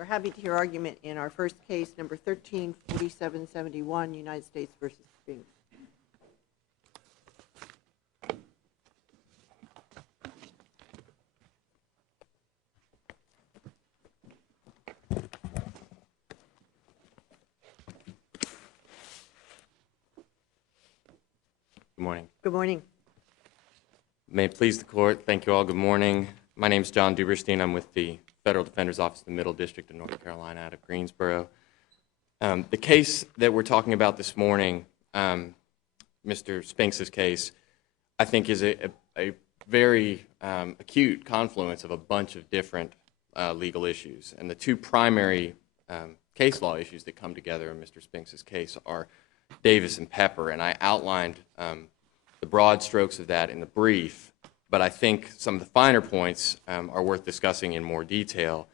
We're happy to hear argument in our first case, number 134771, United States versus Spinks. Good morning. Good morning. May it please the court, thank you all. Good morning. My name is John Duberstein. I'm with the Federal Defender's Office in the Middle District of North Carolina out of Greensboro. The case that we're talking about this morning, Mr. Spinks' case, I think is a very acute confluence of a bunch of different legal issues. And the two primary case law issues that come together in Mr. Spinks' case are Davis and Pepper. And I outlined the broad strokes of that in the brief, but I think some of the finer points are worth discussing in more detail,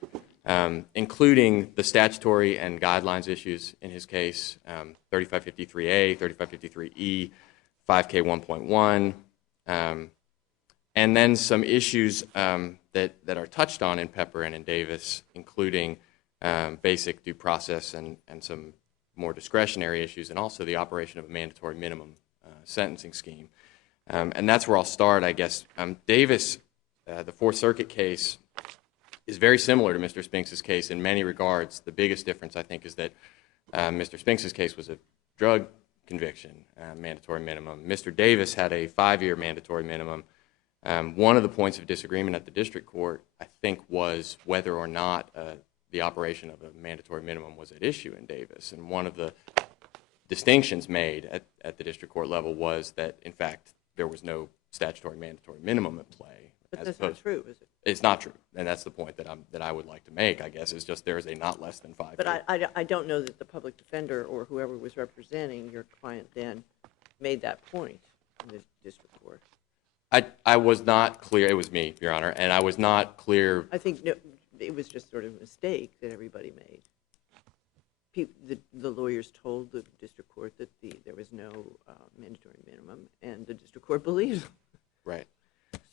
including the statutory and guidelines issues in his case, 3553A, 3553E, 5K 1.1, and then some issues that are touched on in Pepper and in Davis, including basic due process and some more discretionary issues, and also the operation of a mandatory minimum sentencing scheme. And that's where I'll start, I guess. Davis, the Fourth Circuit case, is very similar to Mr. Spinks' case in many regards. The biggest difference, I think, is that Mr. Spinks' case was a drug conviction, mandatory minimum. Mr. Davis had a 5-year mandatory minimum. One of the points of disagreement at the district court, I think, was whether or not the operation of a mandatory minimum was at issue in Davis. And one of the distinctions made at the district court level was that, in fact, there was no statutory mandatory minimum at play. But that's not true, is it? It's not true, and that's the point that I would like to make, I guess, is just there is a not less than 5 But I don't know that the public defender or whoever was representing your client then made that point in the district court. I was not clear. It was me, Your Honor, and I was not clear. I think it was just sort of a mistake that everybody made. The lawyers told the district court that there was no mandatory minimum, and the district court believes them. Right.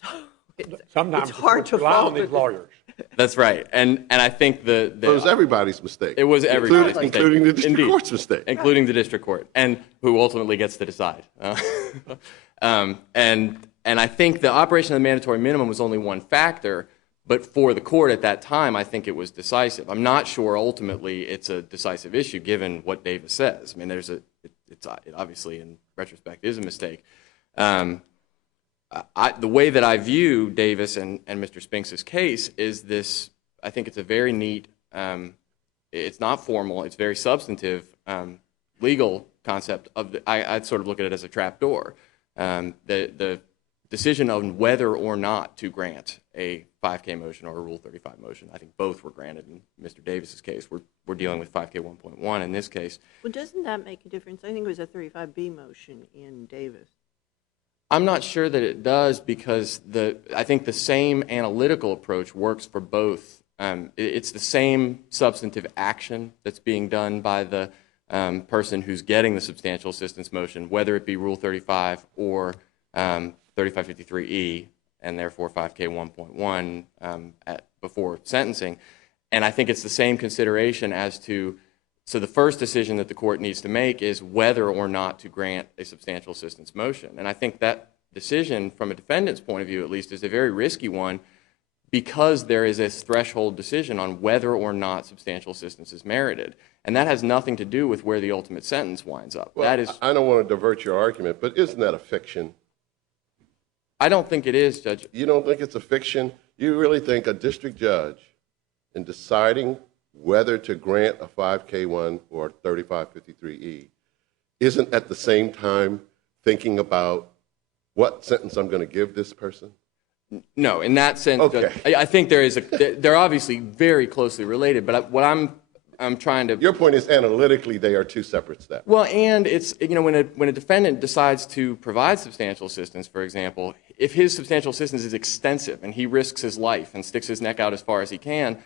So Sometimes it's hard to rely follow on these lawyers. That's right, and I think it was everybody's mistake. It was everybody's mistake, including the district Indeed. court's mistake, including the district court, and who ultimately gets to decide. And I think the operation of the mandatory minimum was only one factor. But for the court at that time, I think it was decisive. I'm not sure ultimately it's a decisive issue given what Davis says. I mean, it obviously in retrospect is a mistake. The way that I view Davis and Mr. Spinks' case is this. I think it's a very neat. It's not formal. It's very substantive legal concept of. I'd sort of look at it as a trapdoor. The decision on whether or not to grant a 5K motion or a Rule 35 motion. I think both were granted in Mr. Davis's case. We're dealing with 5K 1.1 in this case. Well, doesn't that make a difference? I think it was a 35B motion in Davis. I'm not sure that it does because I think the same analytical approach works for both. It's the same substantive action that's being done by the person who's getting the substantial assistance motion, whether it be Rule 35 or 3553E, and therefore 5K 1.1 before sentencing. And I think it's the same consideration as to, so the first decision that the court needs to make is whether or not to grant a substantial assistance motion. And I think that decision, from a defendant's point of view at least, is a very risky one because there is a threshold decision on whether or not substantial assistance is merited. And that has nothing to do with where the ultimate sentence winds up. Well, I don't want to divert your argument, but isn't that a fiction? I don't think it is, Judge. You don't think it's a fiction? You really think a district judge, in deciding whether to grant a 5K1 or 3553E, isn't at the same time thinking about what sentence I'm going to give this person? No, in that sense, Okay. I think they're obviously very closely related, but what I'm trying to... Your point is analytically they are two separate steps. Well, and it's, when a defendant decides to provide substantial assistance, for example, if his substantial assistance is extensive and he risks his life and sticks his neck out as far as he can,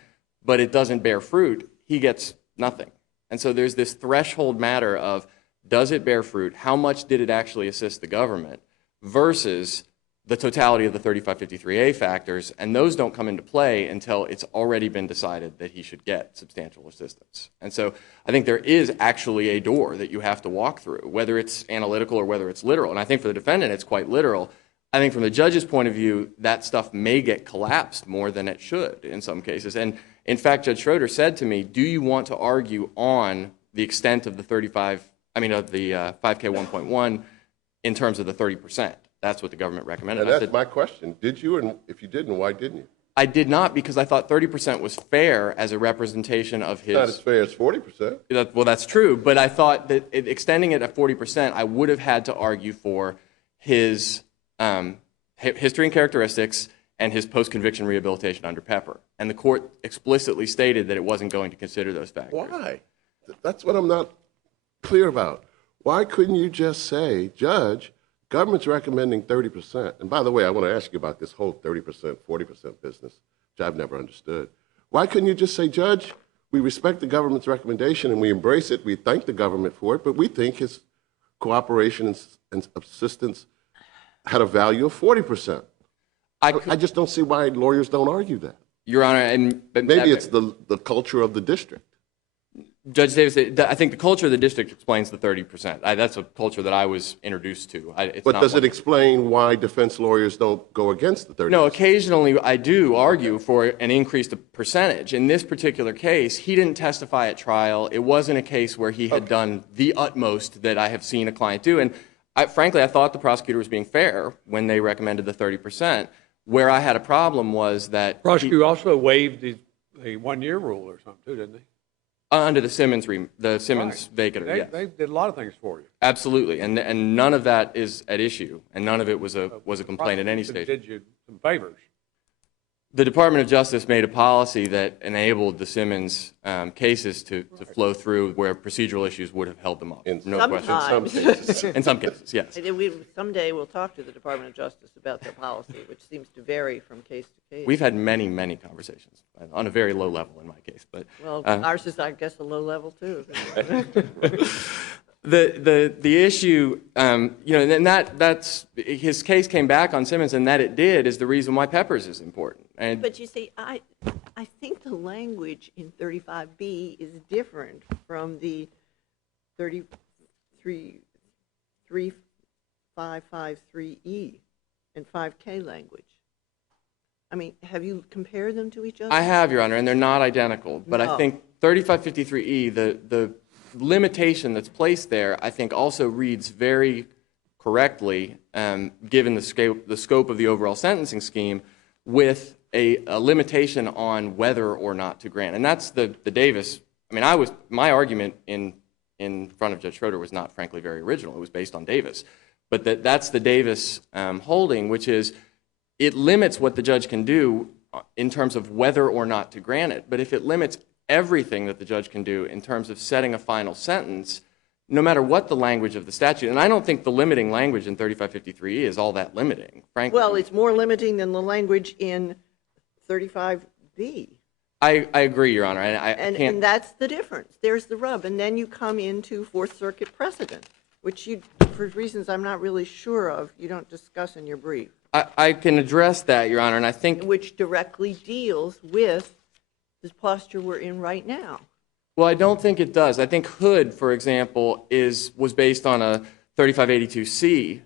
but it doesn't bear fruit, he gets nothing. And so there's this threshold matter of, does it bear fruit? How much did it actually assist the government? Versus the totality of the 3553A factors, and those don't come into play until it's already been decided that he should get substantial assistance. And so I think there is actually a door that you have to walk through, whether it's analytical or whether it's literal. And I think for the defendant, it's quite literal. I think from the judge's point of view, that stuff may get collapsed more than it should in some cases. And in fact, Judge Schroeder said to me, do you want to argue on the extent of the 5K 1.1 in terms of the 30%? That's what the government recommended. And that's my question. Did you? And if you didn't, why didn't you? I did not, because I thought 30% was fair as a representation of his... Not as fair as 40%. Well, that's true, but I thought that extending it at 40%, I would have had to argue for his history and characteristics and his post-conviction rehabilitation under Pepper. And the court explicitly stated that it wasn't going to consider those factors. Why? That's what I'm not clear about. Why couldn't you just say, Judge, government's recommending 30%. And by the way, I want to ask you about this whole 30%, 40% business, which I've never understood. Why couldn't you just say, Judge, we respect the government's recommendation and we embrace it, we thank the government for it, but we think his cooperation and assistance had a value of 40%. I just don't see why lawyers don't argue that. Your Honor, maybe it's the culture of the district. Judge Davis, I think the culture of the district explains the 30%. That's a culture that I was introduced to. But does it explain why defense lawyers don't go against the 30%? No, occasionally I do argue for an increased percentage. In this particular case, he didn't testify at trial. It wasn't a case where he had done the utmost that I have seen a client do. And frankly, I thought the prosecutor was being fair when they recommended the 30%. Where I had a problem was that... Prosecutor also waived the one-year rule or something too, didn't he? Under the Simmons vacatur, yes. They did a lot of things for you. Absolutely, and none of that is at issue, and none of it was a complaint at any stage. Did you some favors? The Department of Justice made a policy that enabled the Simmons cases to flow through where procedural issues would have held them up. No question. In some cases. In some cases, yes. Someday we'll talk to the Department of Justice about their policy, which seems to vary from case to case. We've had many, many conversations on a very low level in my case. But well, ours is, I guess, a low level too. The issue, and that's his case came back on Simmons, and that it did is the reason why Peppers is important. But you see, I think the language in 35B is different from the 3553E and 5K language. I mean, have you compared them to each other? I have, Your Honor, and they're not identical. But I think 3553E, the limitation that's placed there, I think also reads very correctly, given the scope of the overall sentencing scheme, with a limitation on whether or not to grant. And that's the Davis. I mean, my argument in front of Judge Schroeder was not, frankly, very original. It was based on Davis. But that's the Davis holding, which is it limits what the judge can do in terms of whether or not to grant it. But if it limits everything that the judge can do in terms of setting a final sentence, no matter what the language of the statute, and I don't think the limiting language in 3553E is all that limiting, frankly. Well, it's more limiting than the language in 35B. I agree, Your Honor. And that's the difference. There's the rub. And then you come into Fourth Circuit precedent, which you, for reasons I'm not really sure of, you don't discuss in your brief. I can address that, Your Honor, and I think... Which directly deals with this posture we're in right now. Well, I don't think it does. I think Hood, for example, was based on a 3582C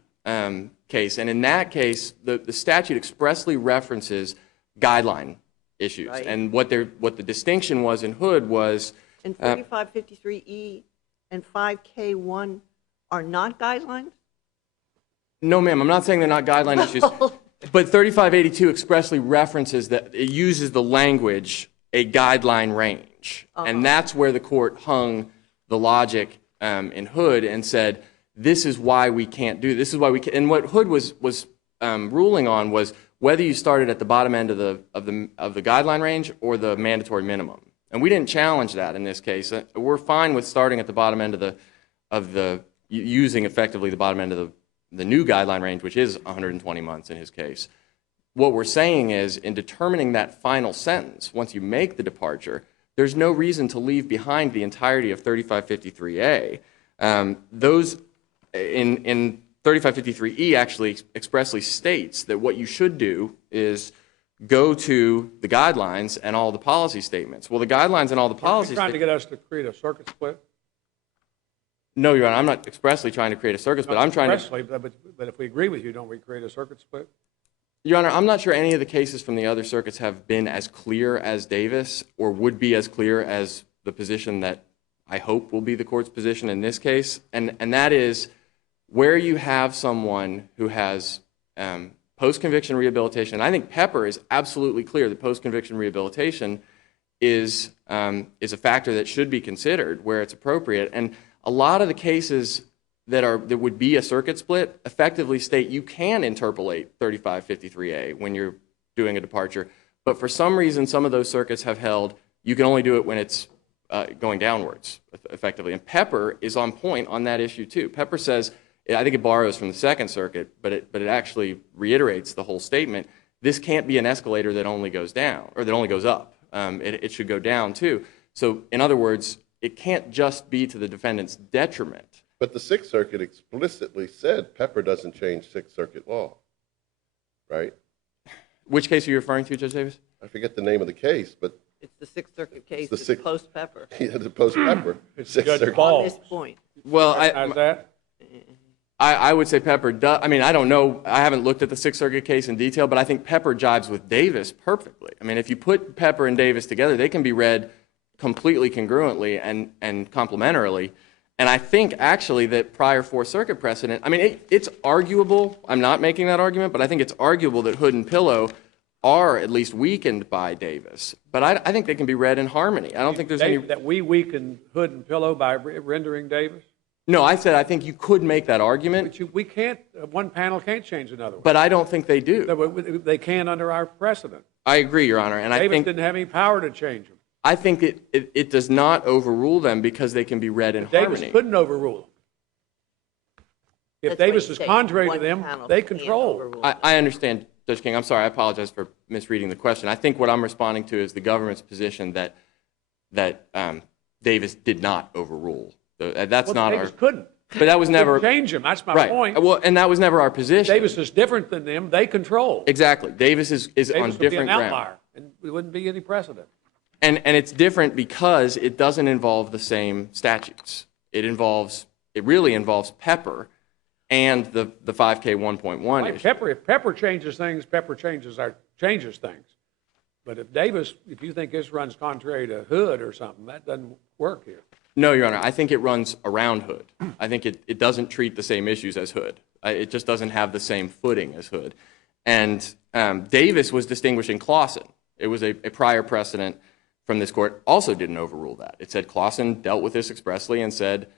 case. And in that case, the statute expressly references guideline issues. Right. And what the distinction was in Hood was... And 3553E and 5K1 are not guidelines? No, ma'am. I'm not saying they're not guideline issues. But 3582 expressly references that it uses the language, a guideline range. And that's where the court hung the logic in Hood and said, this is why we can't do this. This is why we can't. And what Hood was ruling on was whether you started at the bottom end of the guideline range or the mandatory minimum. And we didn't challenge that in this case. We're fine with starting at the bottom end of the using effectively the bottom end of the new guideline range, which is 120 months in his case. What we're saying is, in determining that final sentence, once you make the departure, there's no reason to leave behind the entirety of 3553A. Those, in 3553E actually expressly states that what you should do is go to the guidelines and all the policy statements. Well, the guidelines and all the policy You're trying to statements... get us to create a circuit split? No, Your Honor, I'm not expressly trying to create a circuit split. I'm trying to... Expressly, but if we agree with you, don't we create a circuit split? Your Honor, I'm not sure any of the cases from the other circuits have been as clear as Davis or would be as clear as the position that I hope will be the court's position in this case, and that is where you have someone who has post-conviction rehabilitation. And I think Pepper is absolutely clear that post-conviction rehabilitation is a factor that should be considered where it's appropriate. And a lot of the cases that would be a circuit split effectively state you can interpolate 3553A when you're doing a departure. But for some reason, some of those circuits have held you can only do it when it's going downwards, effectively. And Pepper is on point on that issue, too. Pepper says, I think it borrows from the Second Circuit, but it actually reiterates the whole statement. This can't be an escalator that only goes down, or that only goes up. It should go down, too. So, in other words, it can't just be to the defendant's detriment. But the Sixth Circuit explicitly said Pepper doesn't change Sixth Circuit law, right? Which case are you referring to, Judge Davis? I forget the name of the case, but It's the Sixth Circuit case, the it's Sixth- post-Pepper. yeah, the post-Pepper. It's Sixth Judge Circuit. Ball. On this point. Well, How's that? I would say Pepper does. I mean, I don't know. I haven't looked at the Sixth Circuit case in detail, but I think Pepper jives with Davis perfectly. I mean, if you put Pepper and Davis together, they can be read completely congruently and complementarily. And I think, actually, that prior Fourth Circuit precedent, I mean, it's arguable. I'm not making that argument, but I think it's arguable that Hood and Pillow are at least weakened by Davis. But I think they can be read in harmony. I don't think there's any... That we weaken Hood and Pillow by rendering Davis? No, I said I think you could make that argument, But we can't, one panel can't change another one. but I don't think they do. They can under our precedent. I agree, Your Honor, and I Davis think... didn't have any power to change them. I think it does not overrule them because they can be read in Davis harmony. couldn't overrule them. If That's why Davis you is say contrary to one them, panel they can't control. overrule I understand, Judge King. I'm sorry. I apologize for misreading the question. I think what I'm responding to is the government's position that Davis did not overrule. That's Well, not Davis our... couldn't. But that was never... Couldn't change them. That's my right. point. Well, and that was never our position. Davis is different than them. They control. Exactly. Davis is Davis on would be an different ground. outlier, and there wouldn't be any precedent. And it's different because it doesn't involve the same statutes. It really involves Pepper and the 5K 1.1 Like issue. if Pepper changes things, Pepper changes things. But if Davis, if you think this runs contrary to Hood or something, that doesn't work here. No, Your Honor. I think it runs around Hood. I think it doesn't treat the same issues as Hood. It just doesn't have the same footing as Hood. And Davis was distinguishing Clausen. It was a prior precedent from this court, also didn't overrule that. It said Clausen dealt with this expressly and said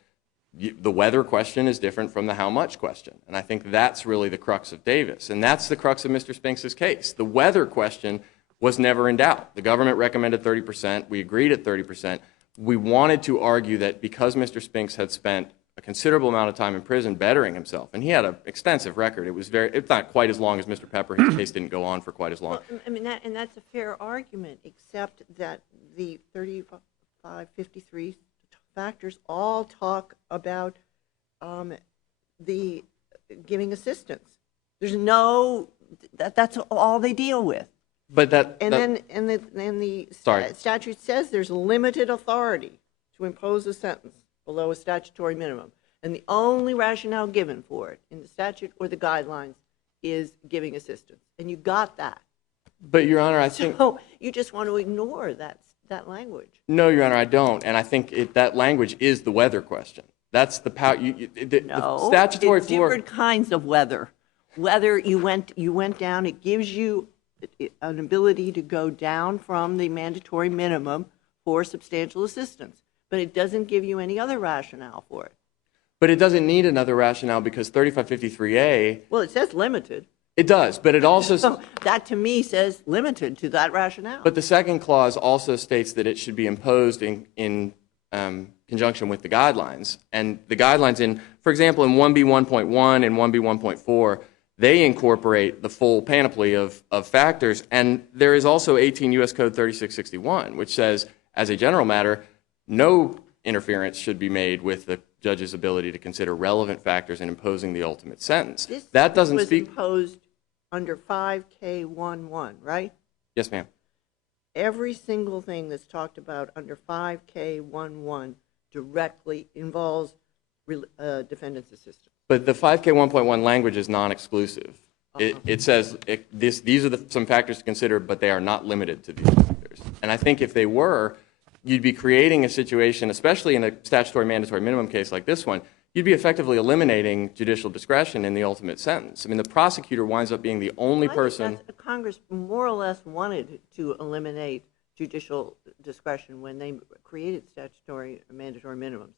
the whether question is different from the how much question. And I think that's really the crux of Davis. And that's the crux of Mr. Spinks' case. The whether question was never in doubt. The government recommended 30%. We agreed at 30%. We wanted to argue that because Mr. Spinks had spent a considerable amount of time in prison bettering himself, and he had an extensive record. It was it's not quite as long as Mr. Pepper. His case didn't go on for quite as long. Well, I mean, that's a fair argument, except that the 3553 factors all talk about the giving assistance. There's no, that's all they deal with. But Then the Sorry. statute says there's limited authority to impose a sentence below a statutory minimum. And the only rationale given for it in the statute or the guidelines is giving assistance. And you got that. But, Your Honor, I think... So you just want to ignore that language. No, Your Honor, I don't. And I think that language is the whether question. That's the power... No, the statutory it's floor... different kinds of whether. Whether you went down, it gives you an ability to go down from the mandatory minimum for substantial assistance. But it doesn't give you any other rationale for it. But it doesn't need another rationale because 3553A... Well, it says limited. It does, but it also... So that, to me, says limited to that rationale. But the second clause also states that it should be imposed in conjunction with the guidelines. And the guidelines for example, in 1B1.1 and 1B1.4, they incorporate the full panoply of factors. And there is also 18 U.S. Code 3661, which says, as a general matter, no interference should be made with the judge's ability to consider relevant factors in imposing the ultimate sentence. This That doesn't was speak. imposed under 5K11, right? Yes, ma'am. Every single thing that's talked about under 5K11 directly involves defendant's assistance. But the 5K 1.1 language is non-exclusive. It says these are some factors to consider, but they are not limited to these factors. And I think if they were, you'd be creating a situation, especially in a statutory mandatory minimum case like this one, you'd be effectively eliminating judicial discretion in the ultimate sentence. I mean, the prosecutor winds up being the only person. Congress more or less wanted to eliminate judicial discretion when they created statutory mandatory minimums.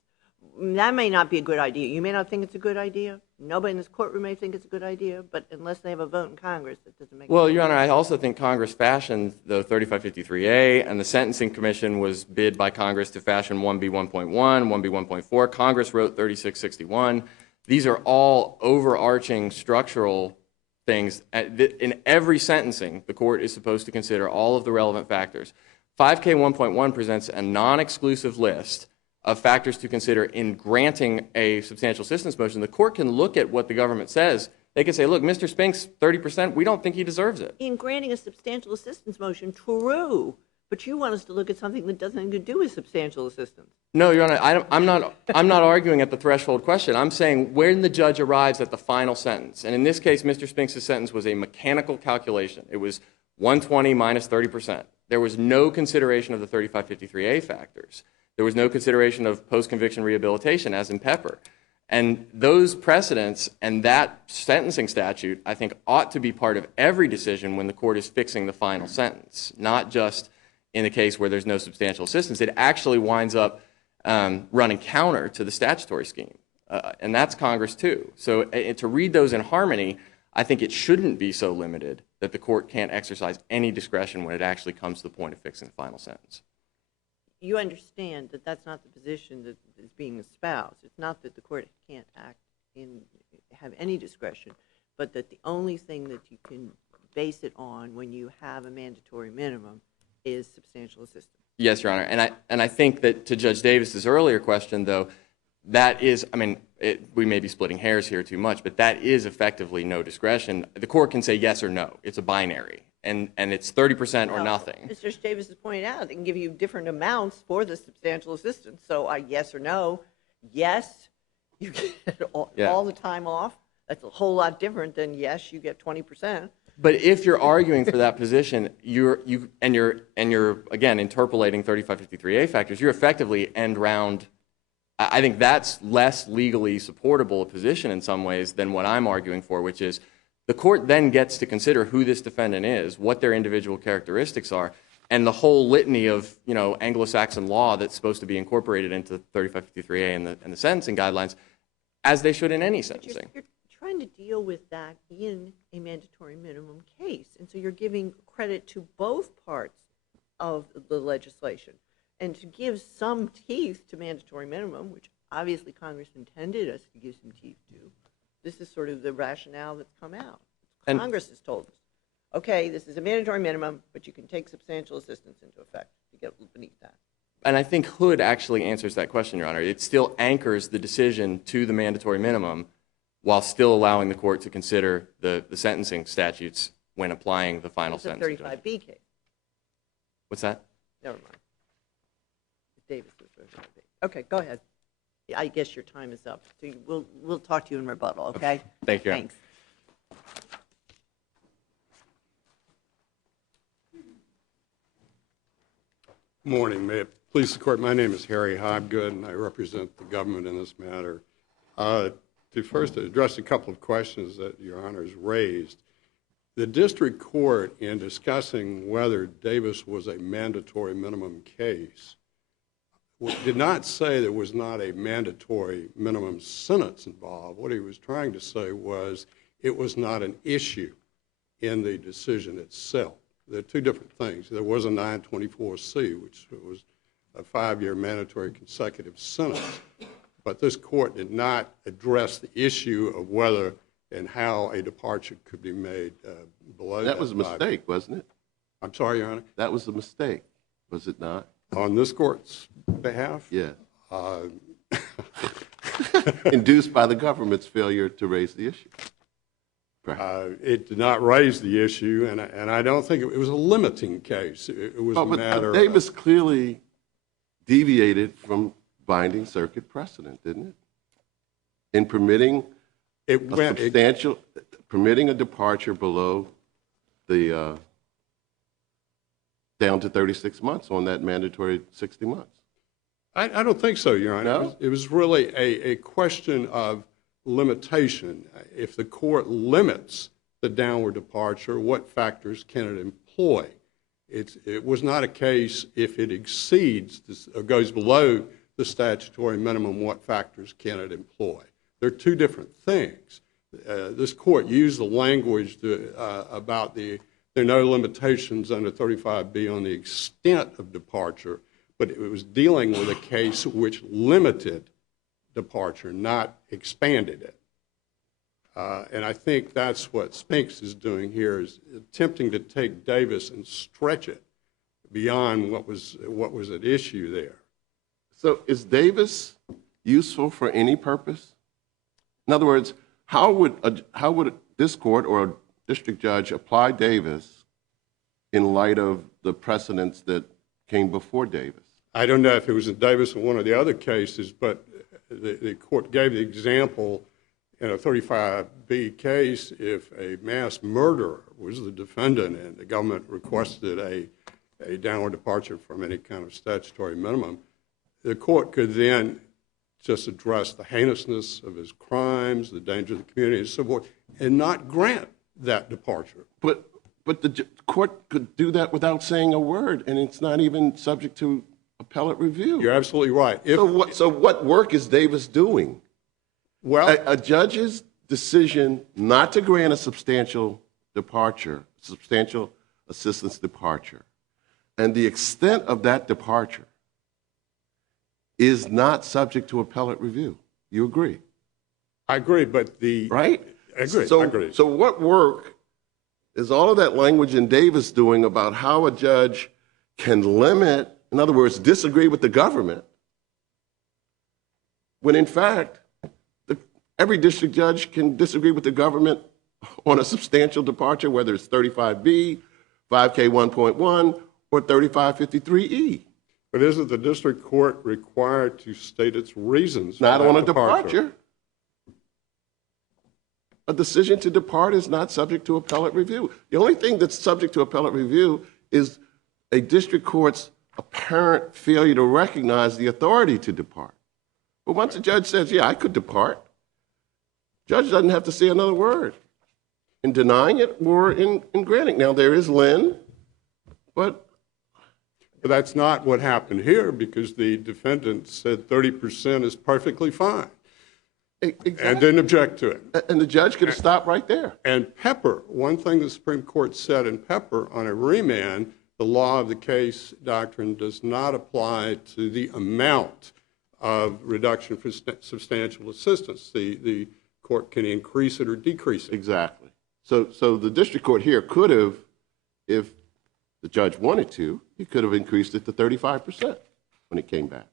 That may not be a good idea. You may not think it's a good idea. Nobody in this courtroom may think it's a good idea, but unless they have a vote in Congress, it doesn't make Well, sense. Your Honor, I also think Congress fashioned the 3553A, and the Sentencing Commission was bid by Congress to fashion 1B1.1, 1B1.4. Congress wrote 3661. These are all overarching structural things. In every sentencing, the court is supposed to consider all of the relevant factors. 5K 1.1 presents a non-exclusive list of factors to consider in granting a substantial assistance motion. The court can look at what the government says. They can say, look, Mr. Spinks, 30%, we don't think he deserves it. In granting a substantial assistance motion, true, but you want us to look at something that doesn't have anything to do with substantial assistance. No, Your Honor, I'm not arguing at the threshold question. I'm saying when the judge arrives at the final sentence, and in this case, Mr. Spinks' sentence was a mechanical calculation. It was 120 minus 30%. There was no consideration of the 3553A factors. There was no consideration of post-conviction rehabilitation, as in Pepper. And those precedents and that sentencing statute, I think, ought to be part of every decision when the court is fixing the final sentence, not just in the case where there's no substantial assistance. It actually winds up running counter to the statutory scheme. And that's Congress, too. So to read those in harmony, I think it shouldn't be so limited that the court can't exercise any discretion when it actually comes to the point of fixing the final sentence. You understand that that's not the position that is being espoused. It's not that the court can't have any discretion, but that the only thing that you can base it on when you have a mandatory minimum is substantial assistance. Yes, Your Honor. And I think that to Judge Davis's earlier question, though, that is, I mean, we may be splitting hairs here too much, but that is effectively no discretion. The court can say yes or no. It's a binary. And it's 30% or nothing. As Judge Davis has pointed out, they can give you different amounts for the substantial assistance. So yes or no, yes, you get all the time off. That's a whole lot different than yes, you get 20%. But if you're arguing for that position, you're again interpolating 3553A factors, you're effectively end round. I think that's less legally supportable a position in some ways than what I'm arguing for, which is the court then gets to consider who this defendant is, what their individual characteristics are, and the whole litany of Anglo-Saxon law that's supposed to be incorporated into 3553A and the sentencing guidelines, as they should in any sentencing. You're trying to deal with that in a mandatory minimum case, and so you're giving credit to both parts of the legislation. And to give some teeth to mandatory minimum, which obviously Congress intended us to give some teeth to, this is sort of the rationale that's come out. And Congress has told us, okay, this is a mandatory minimum, but you can take substantial assistance into effect to get beneath that. And I think Hood actually answers that question, Your Honor. It still anchors the decision to the mandatory minimum while still allowing the court to consider the sentencing statutes when applying the final sentence. It's a 35B case. What's that? Never mind. Davis was 35B. Okay, go ahead. I guess your time is up. So we'll talk to you in rebuttal, okay? Thank you. Thanks. Good morning. May it please the court, my name is Harry Hobgood, and I represent the government in this matter. To first address a couple of questions that Your Honors raised, the district court, in discussing whether Davis was a mandatory minimum case, did not say there was not a mandatory minimum sentence involved. What he was trying to say was it was not an issue in the decision itself. There are two different things. There was a 924C, which was a 5-year mandatory consecutive sentence, but this court did not address the issue of whether and how a departure could be made below that. That was a mistake, wasn't it? I'm sorry, Your Honor? That was a mistake, was it not? On this court's behalf? Yeah. Induced by the government's failure to raise the issue. It did not raise the issue, and I don't think it was a limiting case. It was a matter But Davis clearly deviated from binding circuit precedent, didn't it? In permitting permitting a departure below the down to 36 months on that mandatory 60 months. I don't think so, Your Honor. No? It was really a question of limitation. If the court limits the downward departure, what factors can it employ? It was not a case if it exceeds or goes below the statutory minimum, what factors can it employ? They're two different things. This court used the language about there are no limitations under 35B on the extent of departure, but it was dealing with a case which limited departure, not expanded it. And I think that's what Spinks is doing here, is attempting to take Davis and stretch it beyond what was at issue there. So is Davis useful for any purpose? In other words, how would this court or a district judge apply Davis in light of the precedents that came before Davis? I don't know if it was in Davis or one of the other cases, but the court gave the example in a 35B case, if a mass murderer was the defendant and the government requested a downward departure from any kind of statutory minimum, the court could then just address the heinousness of his crimes, the danger of the community, and so forth, and not grant that departure. But the court could do that without saying a word, and it's not even subject to appellate review. You're absolutely right. So what work is Davis doing? Well, A judge's decision not to grant a substantial assistance departure, and the extent of that departure is not subject to appellate review. You agree? I agree, but Right? I agree. So, I agree. so what work is all of that language in Davis doing about how a judge can limit, in other words, disagree with the government, when in fact, every district judge can disagree with the government on a substantial departure, whether it's 35B, 5K 1.1, or 3553E. But isn't the district court required to state its reasons for Not that on a departure. A decision to depart is not subject to appellate review. The only thing that's subject to appellate review is a district court's apparent failure to recognize the authority to depart. But once a judge says, yeah, I could depart, judge doesn't have to say another word in denying it or in granting. Now, there is Lynn, but that's not what happened here, because the defendant said 30% is perfectly fine and didn't object to it. And the judge could have stopped right there. And Pepper, one thing the Supreme Court said in Pepper on a remand, the law of the case doctrine does not apply to the amount of reduction for substantial assistance. The court can increase it or decrease it. Exactly. So the district court here could have, if the judge wanted to, he could have increased it to 35% when it came back.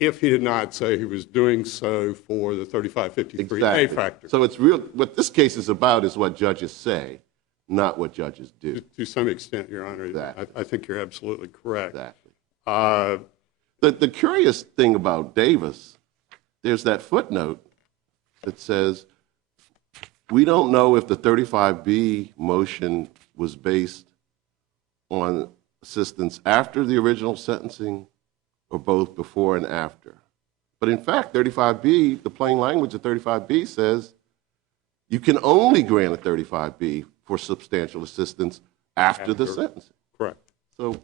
If he did not say he was doing so for the 3553A factor. So it's real. What this case is about is what judges say, not what judges do. To some extent, Your Honor, Exactly. I think you're absolutely correct. Exactly. Uh, The curious thing about Davis, there's that footnote that says, we don't know if the 35B motion was based on assistance after the original sentencing or both before and after. But in fact, 35B, the plain language of 35B says you can only grant a 35B for substantial assistance after the sentencing. correct. So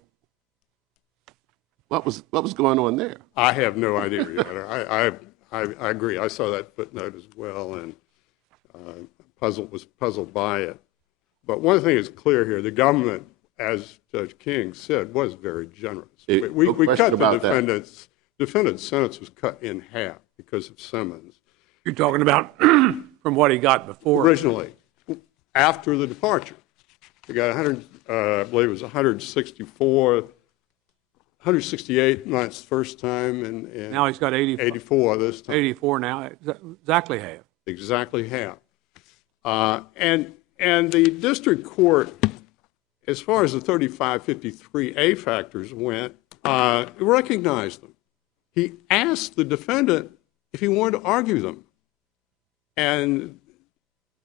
what was going on there? I have no idea, Your Honor. I agree. I saw that footnote as well and was puzzled by it. But one thing is clear here. The government, as Judge King said, was very generous. We cut the defendant's sentence was cut in half because of Simmons. You're talking about from what he got before. Originally, after the departure. He got I believe it was 164 168 months first time, and Now he's got 84 this time. 84 now, exactly half. Exactly half. And the district court, as far as the 3553A factors went, recognized them. He asked the defendant if he wanted to argue them. And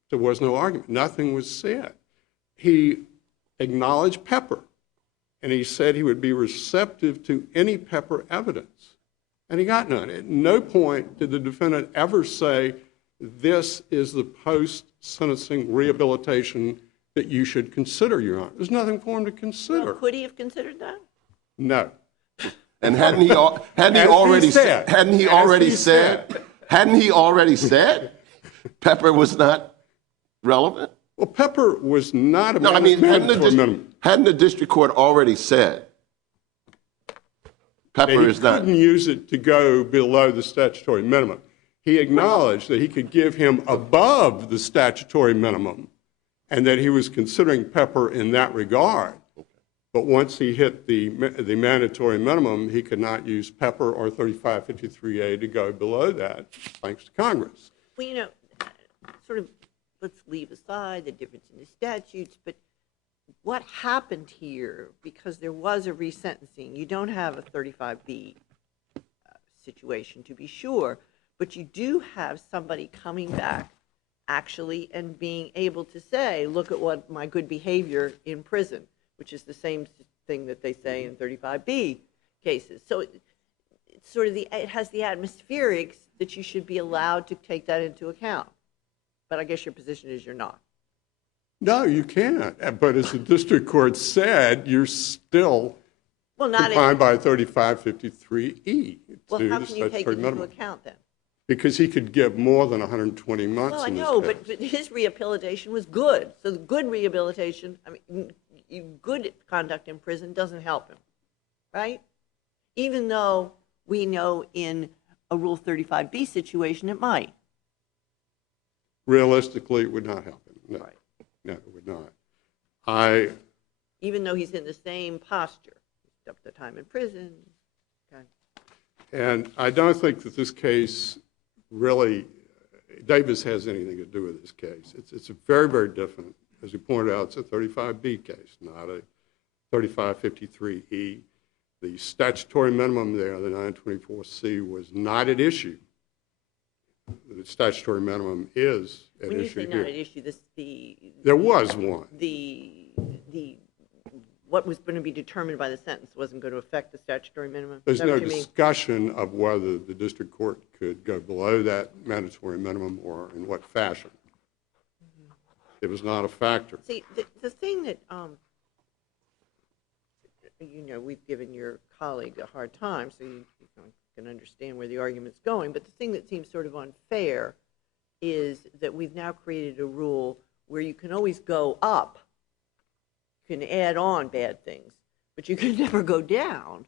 there was no argument. Nothing was said. He acknowledged Pepper, and he said he would be receptive to any Pepper evidence. And he got none. At no point did the defendant ever say, this is the post-sentencing rehabilitation that you should consider, Your Honor. There's nothing for him to consider. Well, could he have considered that? No. And hadn't he already said Pepper was not relevant? Well, Pepper was not a No, I mean, mandatory minimum. hadn't the district court already said Pepper is He not? couldn't use it to go below the statutory minimum. He acknowledged that he could give him above the statutory minimum and that he was considering Pepper in that regard. But once he hit the mandatory minimum, he could not use Pepper or 3553A to go below that, thanks to Congress. Well, you know, sort of, let's leave aside the difference in the statutes, but what happened here, because there was a resentencing, you don't have a 35B situation to be sure, but you do have somebody coming back actually and being able to say, look at what my good behavior in prison, which is the same thing that they say in 35B cases. So it's sort of it has the atmospherics that you should be allowed to take that into account. But I guess your position is you're not. No, you can't. But as the district court said, you're still confined by 3553E. Well, how can you take it into account then? Because he could give more than 120 months. Well, I in know, this but case. his rehabilitation was good. So the good rehabilitation, I mean, good conduct in prison doesn't help him, right? Even though we know in a Rule 35B situation it might. Realistically, it would not help him. No, Right. no, it would not. Even though he's in the same posture, up the time in prison. Okay. And I don't think that this case really, Davis has anything to do with this case. It's a very, very different, as you pointed out, it's a 35B case, not a 3553E. The statutory minimum there, the 924C, was not at issue. The statutory minimum is at When you issue say here. not at issue, There was one. What was going to be determined by the sentence wasn't going to affect the statutory minimum? There's Is that no what you mean? discussion of whether the district court could go below that mandatory minimum or in what fashion. It was not a factor. See, the thing that, you know, we've given your colleague a hard time, so you can understand where the argument's going, but the thing that seems sort of unfair is that we've now created a rule where you can always go up, you can add on bad things, but you can never go down.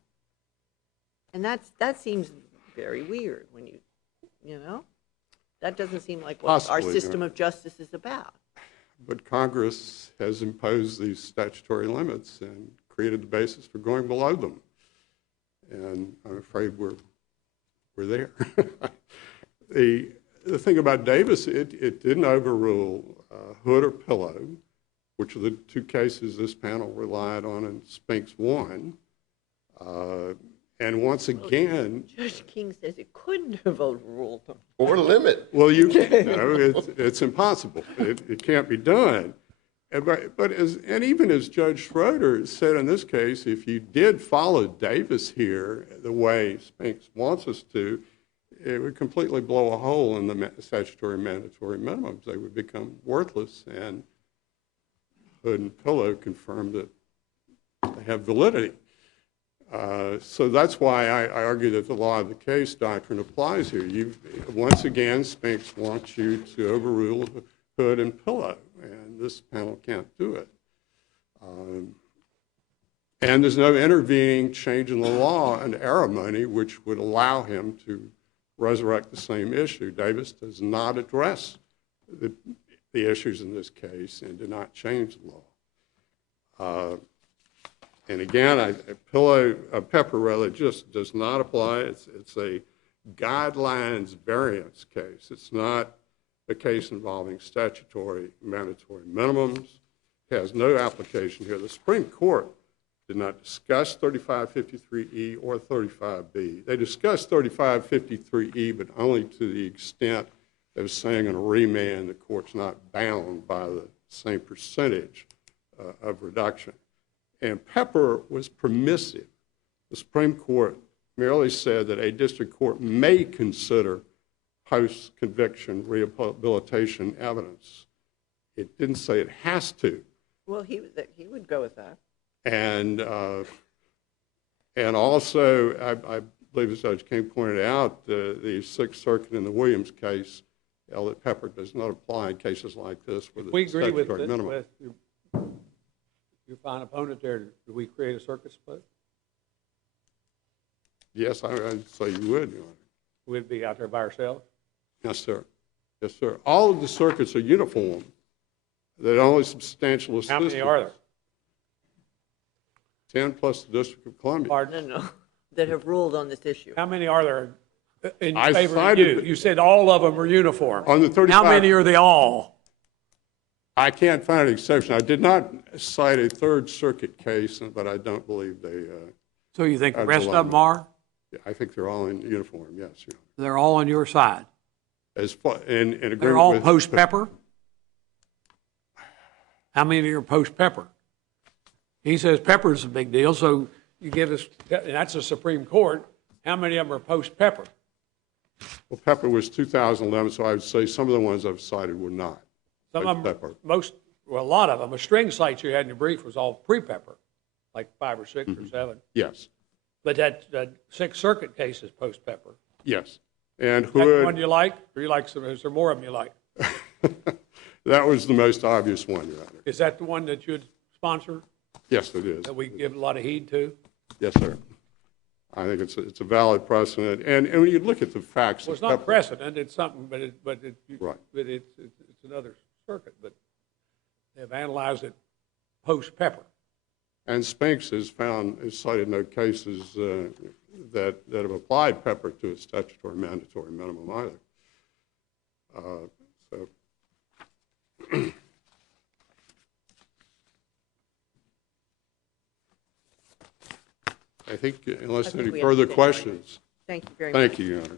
And that seems very weird when you know? That doesn't seem like what our Possibly, system of justice is about. But Congress has imposed these statutory limits and created the basis for going below them. And I'm afraid we're there. The thing about Davis, it didn't overrule Hood or Pillow, which are the two cases this panel relied on in Spinks 1. And once again... Judge King says it couldn't have overruled them. Or limit. Well, it's impossible. It can't be done. And even as Judge Schroeder said in this case, if you did follow Davis here the way Spinks wants us to, it would completely blow a hole in the statutory mandatory minimums. They would become worthless, and Hood and Pillow confirmed that they have validity. So that's why I argue that the law of the case doctrine applies here. Once again, Spinks wants you to overrule Hood and Pillow, and this panel can't do it. And there's no intervening change in the law and arimony which would allow him to resurrect the same issue. Davis does not address the issues in this case and did not change the law. And again, Pepper rather just does not apply. It's a guidelines variance case. It's not a case involving statutory mandatory minimums. It has no application here. The Supreme Court did not discuss 3553E or 35B. They discussed 3553E, but only to the extent of saying in a remand the court's not bound by the same percentage of reduction. And Pepper was permissive. The Supreme Court merely said that a district court may consider post-conviction rehabilitation evidence. It didn't say it has to. Well, he would go with that. And also, I believe as Judge King pointed out, the Sixth Circuit in the Williams case held that Pepper does not apply in cases like this with We a agree with statutory minimum. your fine opponent there. Do we create a circuit split? Yes, I'd say you would, Your Honor. We'd be out there by ourselves? Yes, sir. Yes, sir. All of the circuits are uniform. They're only substantial assistance. How many are there? 10 plus the District of Columbia. Pardon? No, that have ruled on this issue. How many are there in I favor of cited you? the- You said all of them are uniform. On the 35 How many are they all? I can't find an exception. I did not cite a Third Circuit case, but I don't believe they, So you think the That's rest a of lot. them are? I think they're all in uniform, yes, Your Honor. They're all on your side? As far, in agreement They're all with- post-Pepper? How many are post-Pepper? He says Pepper's a big deal, so you give us, and that's the Supreme Court. How many of them are post-Pepper? Well, Pepper was 2011, so I would say some of the ones I've cited were not. Some of them, Pepper. a lot of them. A string cite you had in your brief was all pre-Pepper, like 5 or 6 or 7. Yes, But that Sixth Circuit case is post-Pepper. yes. And Is that the one Hood, you like, or you like some? Is there more of them you like? that was the most obvious one, Your Honor. Is that the one that you'd sponsor, Yes, it is. that we give a lot of heed to? Yes, sir. I think it's a valid precedent. And when you look at the facts Well, of it's not Pepper, precedent. It's something, Right. but it's another circuit. But they've analyzed it post-Pepper. and Spinks has cited no cases that have applied Pepper to a statutory mandatory minimum either. So I think unless I think any we further understand. questions, Thank you very much. thank you, Your Honor.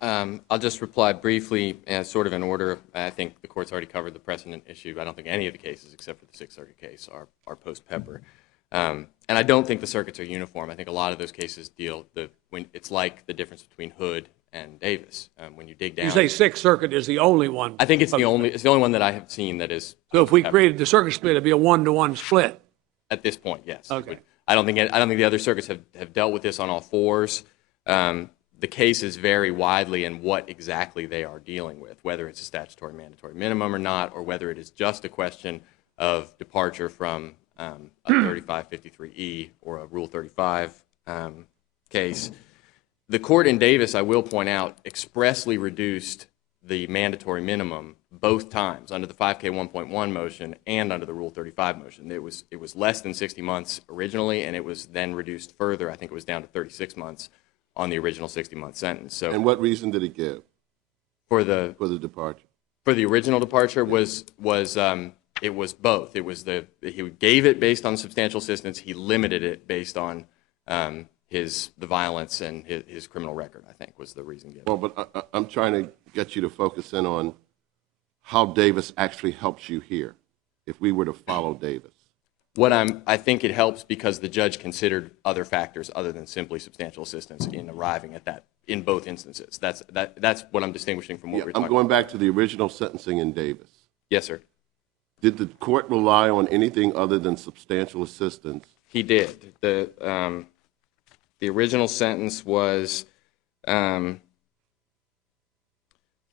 I'll just reply briefly, sort of in order. I think the court's already covered the precedent issue. I don't think any of the cases, except for the Sixth Circuit case, are post-Pepper. And I don't think the circuits are uniform. I think a lot of those cases it's like the difference between Hood and Davis. When you dig down, You say Sixth Circuit is the only one. I think it's the only one that I have seen that is. So if we post-Pepper. created the circuit split, it'd be a 1-to-1 split. At this point, yes. Okay. I don't think the other circuits have dealt with this on all fours. The cases vary widely in what exactly they are dealing with, whether it's a statutory mandatory minimum or not, or whether it is just a question of departure from a 3553E or a Rule 35 case. The court in Davis, I will point out, expressly reduced the mandatory minimum both times under the 5K 1.1 motion and under the Rule 35 motion. It was less than 60 months originally, and it was then reduced further. I think it was down to 36 months on the original 60-month sentence. So And what reason did it give for the departure? for the original departure was it was both. It was he gave it based on substantial assistance. He limited it based on the violence and his criminal record, I think, was the reason given. Well, but I'm trying to get you to focus in on how Davis actually helps you here, if we were to follow Davis. I think it helps because the judge considered other factors other than simply substantial assistance in arriving at that in both instances. That's what I'm distinguishing from what we're talking I'm going back to the original sentencing in Davis. Yes, sir. Did the court rely on anything other than substantial assistance? He did. The original sentence was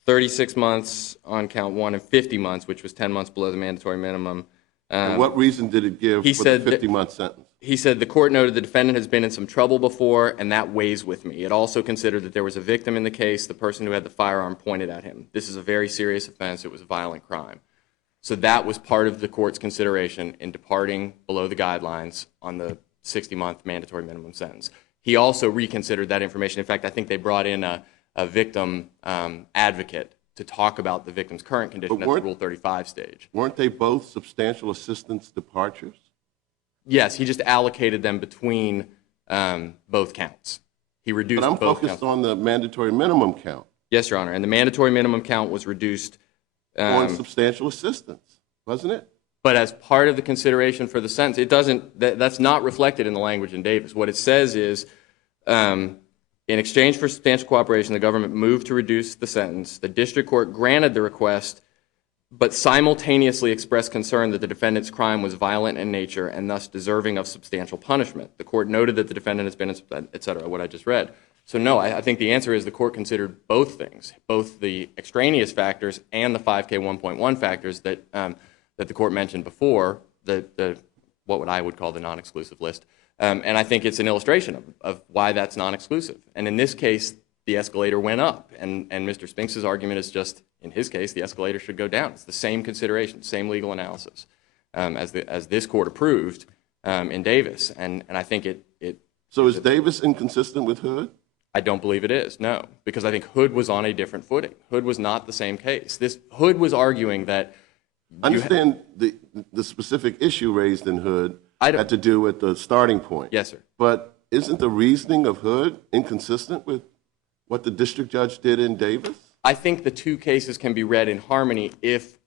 36 months on count 1 and 50 months, which was 10 months below the mandatory minimum. And what reason did it give he for the said that- 50-month sentence? he said, the court noted the defendant has been in some trouble before, and that weighs with me. It also considered that there was a victim in the case, the person who had the firearm pointed at him. This is a very serious offense. It was a violent crime. So that was part of the court's consideration in departing below the guidelines on the 60-month mandatory minimum sentence. He also reconsidered that information. In fact, I think they brought in a victim advocate to talk about the victim's current condition at the Rule 35 stage. Weren't they both substantial assistance departures? Yes, he just allocated them between both counts. He reduced both counts. But I'm focused on the mandatory minimum count. Yes, Your Honor, and the mandatory minimum count was reduced. On substantial assistance, wasn't it? But as part of the consideration for the sentence, it doesn't. That's not reflected in the language in Davis. What it says is, in exchange for substantial cooperation, the government moved to reduce the sentence. The district court granted the request, but simultaneously expressed concern that the defendant's crime was violent in nature and thus deserving of substantial punishment. The court noted that the defendant has been, et cetera, what I just read. So no, I think the answer is the court considered both things, both the extraneous factors and the 5K 1.1 factors that the court mentioned before, what I would call the non-exclusive list. And I think it's an illustration of why that's non-exclusive. And in this case, the escalator went up. And Mr. Spinks' argument is just, in his case, the escalator should go down. It's the same consideration, same legal analysis as this court approved in Davis. And I think it. So is Davis inconsistent with Hood? I don't believe it is, no, because I think Hood was on a different footing. Hood was not the same case. Hood was arguing that. I understand the specific issue raised in Hood had to do with the starting point. Yes, sir. But isn't the reasoning of Hood inconsistent with what the district judge did in Davis? I think the two cases can be read in harmony if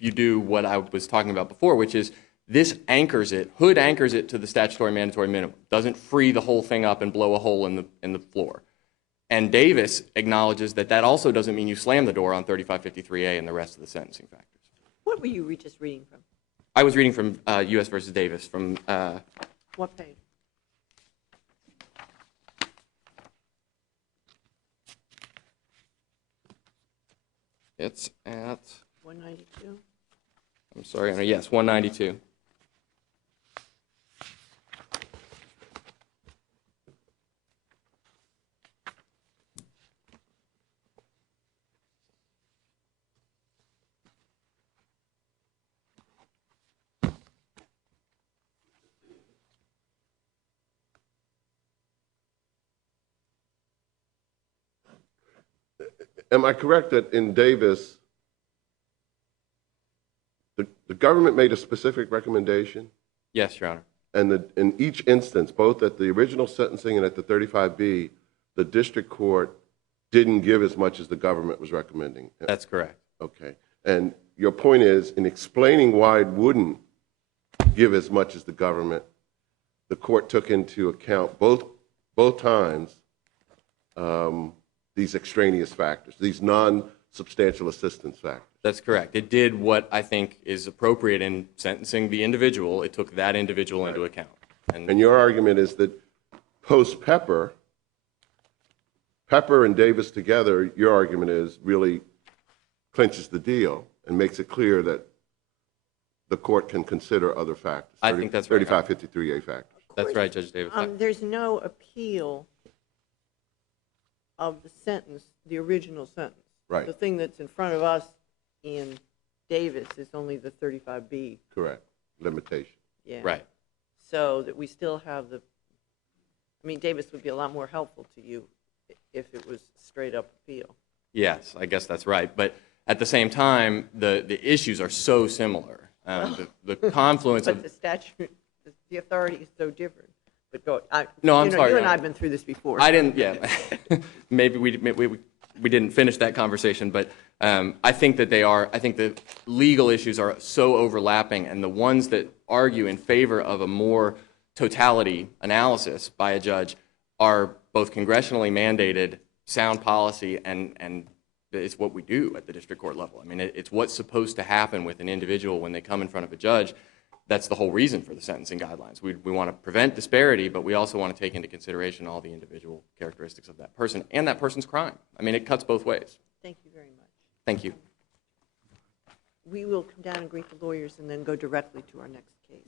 you do what I was talking about before, which is this anchors it. Hood anchors it to the statutory mandatory minimum. Doesn't free the whole thing up and blow a hole in the floor. And Davis acknowledges that that also doesn't mean you slam the door on 3553A and the rest of the sentencing factors. What were you just reading from? I was reading from U.S. versus Davis from. What page? It's at. 192? I'm sorry. Yes, 192. Am I correct that in Davis, the government made a specific recommendation? Yes, Your Honor. And in each instance, both at the original sentencing and at the 35B, the district court didn't give as much as the government was recommending. That's correct. Okay. And your point is, in explaining why it wouldn't give as much as the government, the court took into account both times these extraneous factors, these non-substantial assistance factors. That's correct. It did what I think is appropriate in sentencing the individual. It took that individual into account. And your argument is that post-Pepper, Pepper and Davis together, your argument is really clinches the deal and makes it clear that the court can consider other factors. I think that's right. 3553A factors. That's right, Judge Davis. There's no appeal of the sentence, the original sentence. Right. The thing that's in front of us in Davis is only the 35B. Correct. Limitation. Yeah. Right. So that we still have Davis would be a lot more helpful to you if it was straight up appeal. Yes, I guess that's right. But at the same time, the issues are so similar. The confluence But of... the statute, the authority is so different. But go. No, I'm sorry. You and I have been through this before. I didn't. Yeah, maybe we didn't finish that conversation, but I think that they are. I think the legal issues are so overlapping, and the ones that argue in favor of a more totality analysis by a judge are both congressionally mandated, sound policy, and it's what we do at the district court level. I mean, it's what's supposed to happen with an individual when they come in front of a judge. That's the whole reason for the sentencing guidelines. We want to prevent disparity, but we also want to take into consideration all the individual characteristics of that person and that person's crime. I mean, it cuts both ways. Thank you very much. Thank you. We will come down and greet the lawyers and then go directly to our next case.